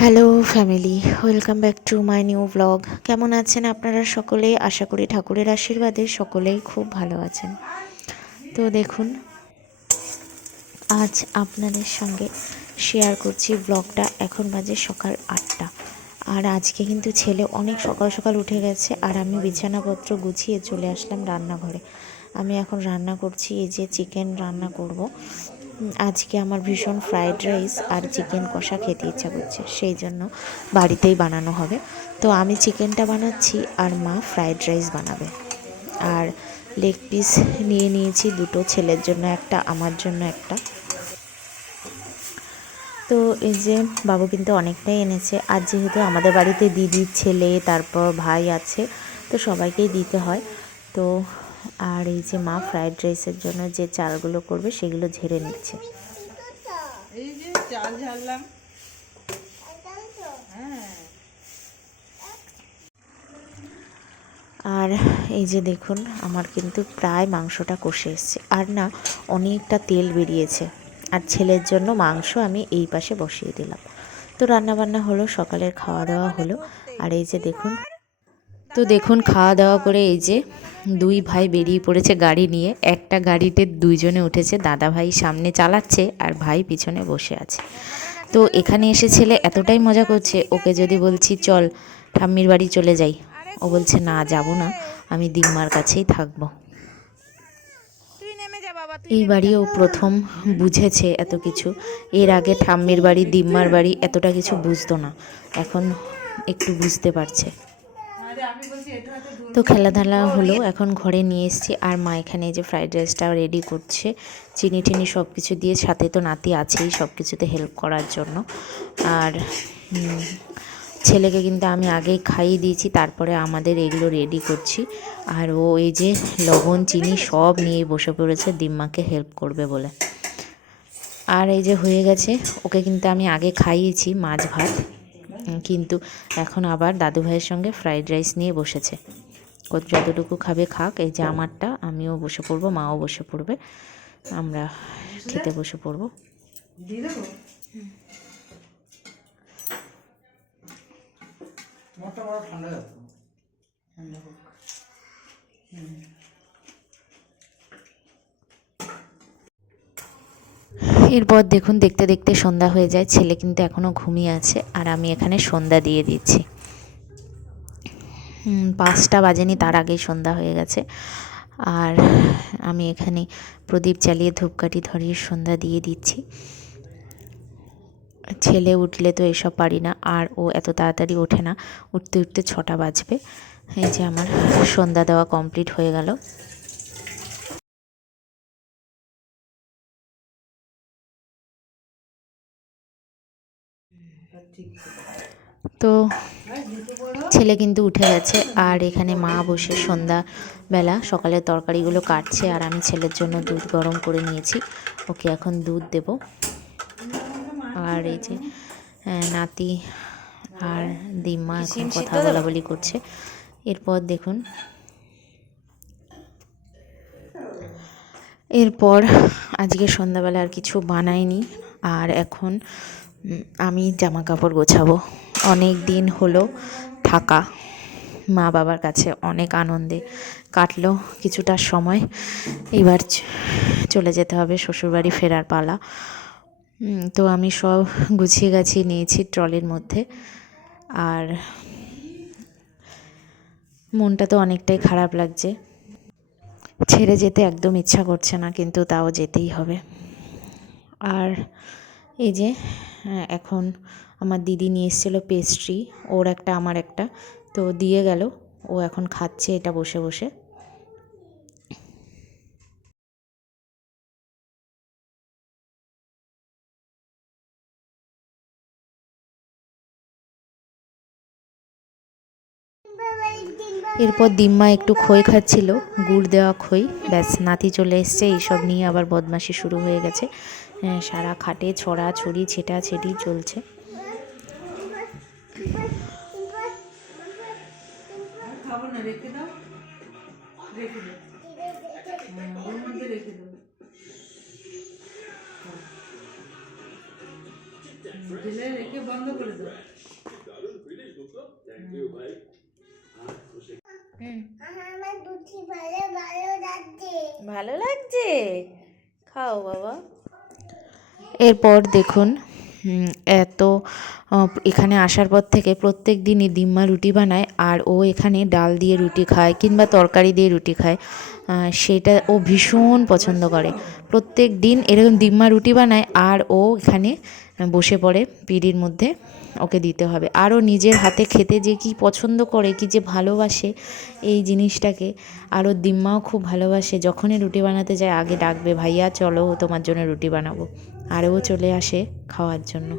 Hello family, welcome back to my new blog. কেমন আছেন আপনারা সকলেই? আশা করি ঠাকুরের আশীর্বাদে সকলেই খুব ভালো আছেন। তো দেখুন, আজ আপনাদের সঙ্গে শেয়ার করছি ব্লগটা। এখন বাজে সকাল 8টা, আর আজকে কিন্তু ছেলে অনেক সকাল সকাল উঠে গেছে, আর আমি বিছানাপত্র গুছিয়ে চলে আসলাম রান্নাঘরে। আমি এখন রান্না করছি, এই যে চিকেন রান্না করব। আজকে আমার ভীষণ ফ্রায়েড রাইস আর চিকেন কষা খেতে ইচ্ছা করছে, সেই জন্য বাড়িতেই বানানো হবে। তো আমি চিকেনটা বানাচ্ছি আর মা ফ্রায়েড রাইস বানাবে। আর লেগ পিস নিয়ে নিয়েছি দুটো, ছেলের জন্য একটা, আমার জন্য একটা। তো এই যে বাবু কিন্তু অনেকটাই এনেছে, আর যেহেতু আমাদের বাড়িতে দিদির ছেলে তারপর ভাই আছে, তো সবাইকেই দিতে হয়। তো আর এই যে মা ফ্রায়েড রাইসের জন্য যে চালগুলো করবে সেগুলো ঝেড়ে নিচ্ছে। এই যে চাল ঝাড়লাম। হ্যাঁ, আর এই যে দেখুন, আমার কিন্তু প্রায় মাংসটা কষে এসছে, আর না অনেকটা তেল বেরিয়েছে। আর ছেলের জন্য মাংস আমি এই পাশে বসিয়ে দিলাম। তো রান্নাবান্না হলো, সকালের খাওয়া দাওয়া হলো। আর এই যে দেখুন, তো দেখুন খাওয়া দাওয়া করে এই যে দুই ভাই বেরিয়ে পড়েছে গাড়ি নিয়ে। একটা গাড়িতে দুইজনে উঠেছে, দাদা ভাই সামনে চালাচ্ছে আর ভাই পিছনে বসে আছে। তো এখানে এসে ছেলে এতটাই মজা করছে, ওকে যদি বলছি চল ঠাম্মির বাড়ি চলে যাই, ও বলছে না যাব না, আমি দিম্মার কাছেই থাকবো। তুই নেমে যা বাবা, তুই এই নেমে যা। বাড়িও প্রথম বুঝেছে এত কিছু। এর আগে ঠাম্মির বাড়ি দিম্মার বাড়ি এতটা কিছু বুঝতো না, এখন একটু বুঝতে পারছে। আরে আমি বলছি এটা হাতে তো ধরবি। খেলাধুলা হলো, এখন ঘরে নিয়ে এসেছি। আর মা এখানে যে ফ্রাইড রাইসটা রেডি করছে, চিনি টিনি সব কিছু দিয়ে, সাথে তো নাতি আছেই সব কিছুতে হেল্প করার জন্য। আর ছেলেকে কিন্তু আমি আগেই খাইয়ে দিয়েছি, তারপরে আমাদের এগুলো রেডি করছি। আর ও এই যে লবণ চিনি সব নিয়ে বসে পড়েছে দিম্মাকে হেল্প করবে বলে। আর এই যে হয়ে গেছে, ওকে কিন্তু আমি আগে খাইয়েছি মাছ ভাত, কিন্তু এখন আবার দাদু ভাইয়ের সঙ্গে ফ্রাইড রাইস নিয়ে বসেছে। যতটুকু খাবে খাক, এই যে আমারটা, আমিও বসে পড়বো, মাও বসে পড়বে, আমরা খেতে বসে পড়বো। দিয়ে দেবো মোটা বড় ঠান্ডা যাবে ঠান্ডা হোক। এরপর দেখুন, দেখতে দেখতে সন্ধ্যা হয়ে যায়, ছেলে কিন্তু এখনও ঘুমিয়ে আছে, আর আমি এখানে সন্ধ্যা দিয়ে দিচ্ছি। 5টা বাজেনি, তার আগেই সন্ধ্যা হয়ে গেছে। আর আমি এখানে প্রদীপ জ্বালিয়ে ধূপকাঠি ধরিয়ে সন্ধ্যা দিয়ে দিচ্ছি। ছেলে উঠলে তো এসব পারি না, আর ও এত তাড়াতাড়ি ওঠে না, উঠতে উঠতে 6টা বাজবে। এই যে আমার সন্ধ্যা দেওয়া কমপ্লিট হয়ে গেল। তো ছেলে কিন্তু উঠে গেছে, আর এখানে মা বসে সন্ধ্যাবেলা সকালের তরকারিগুলো কাটছে, আর আমি ছেলের জন্য দুধ গরম করে নিয়েছি, ওকে এখন দুধ দেব। আর এই যে নাতি আর দিম্মা এখন কথা বলা বলি করছে। এরপর দেখুন, এরপর আজকে সন্ধ্যাবেলা আর কিছু বানাইনি। আর এখন আমি জামা কাপড় গোছাবো। অনেক দিন হলো থাকা মা বাবার কাছে, অনেক আনন্দে কাটলো কিছুটা সময়। এবার চলে যেতে হবে শ্বশুরবাড়ি, ফেরার পালা। তো আমি সব গুছিয়ে গাছিয়ে নিয়েছি ট্রলির মধ্যে। আর মনটা তো অনেকটাই খারাপ লাগছে, ছেড়ে যেতে একদম ইচ্ছা করছে না, কিন্তু তাও যেতেই হবে। আর এই যে এখন আমার দিদি নিয়ে এসেছিলো পেস্ট্রি, ওর একটা আমার একটা, তো দিয়ে গেল, ও এখন খাচ্ছে এটা বসে বসে। এরপর দিম্মা একটু খই খাচ্ছিল, গুড় দেওয়া খই। ব্যাস, নাতি চলে এসছে, এইসব নিয়ে আবার বদমাশি শুরু হয়ে গেছে। সারা খাটে ছড়া ছড়ি ছেটা ছেটি চলছে। খাবো না, রেখে দাও, রেখে দাও, ওর মধ্যে রেখে দাও। ঢেলে রেখে বন্ধ করে দাও। ভালো লাগছে, খাও বাবা। এরপর দেখুন এত এখানে আসার পর থেকে প্রত্যেক দিনই দিম্মা রুটি বানায়, আর ও এখানে ডাল দিয়ে রুটি খায় কিংবা তরকারি দিয়ে রুটি খায়। সেটা ও ভীষণ পছন্দ করে। প্রত্যেক দিন এরকম দিম্মা রুটি বানায় আর ও এখানে বসে পড়ে পিঁড়ির মধ্যে, ওকে দিতে হবে। আর ও নিজের হাতে খেতে যে কি পছন্দ করে, কি যে ভালোবাসে এই জিনিসটাকে। আর ওর দিম্মাও খুব ভালোবাসে, যখনই রুটি বানাতে যায় আগে ডাকবে, ভাইয়া চলো তোমার জন্য রুটি বানাবো, আর ও চলে আসে খাওয়ার জন্য।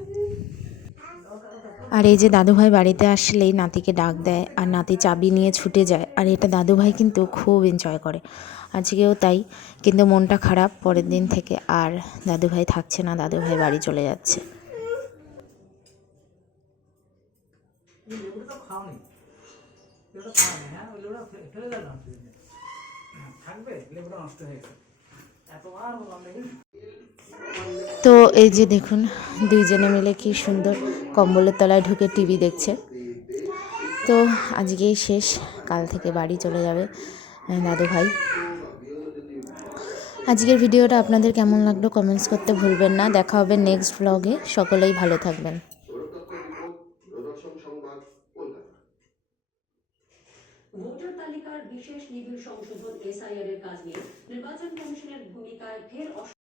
আর এই যে দাদুভাই বাড়িতে আসলেই নাতিকে ডাক দেয় আর নাতি চাবি নিয়ে ছুটে যায়, আর এটা দাদুভাই কিন্তু খুব এনজয় করে। আজকেও তাই, কিন্তু মনটা খারাপ পরের দিন থেকে, আর দাদুভাই থাকছে না, দাদুভাই বাড়ি চলে যাচ্ছে। এই লেবুটা তো খাওনি, লেবুটা খাওনি। হ্যাঁ, ওই লেবুটা ফেলে দিলাম। থাকবে, লেবুটা নষ্ট হয়ে গেছে। এতবার বললাম লেবু। তো এই যে দেখুন দুইজনে মিলে কি সুন্দর কম্বলের তলায় ঢুকে টিভি দেখছে। তো আজকেই শেষ, কাল থেকে বাড়ি চলে যাবে দাদুভাই। আজকের ভিডিওটা আপনাদের কেমন লাগলো কমেন্টস করতে ভুলবেন না। দেখা হবে নেক্সট ব্লগে, সকলেই ভালো থাকবেন। ভোটার তালিকার বিশেষ নিবিড় সংশোধন এসআইআর এর কাজ নিয়ে নির্বাচন কমিশনের ভূমিকায় ফের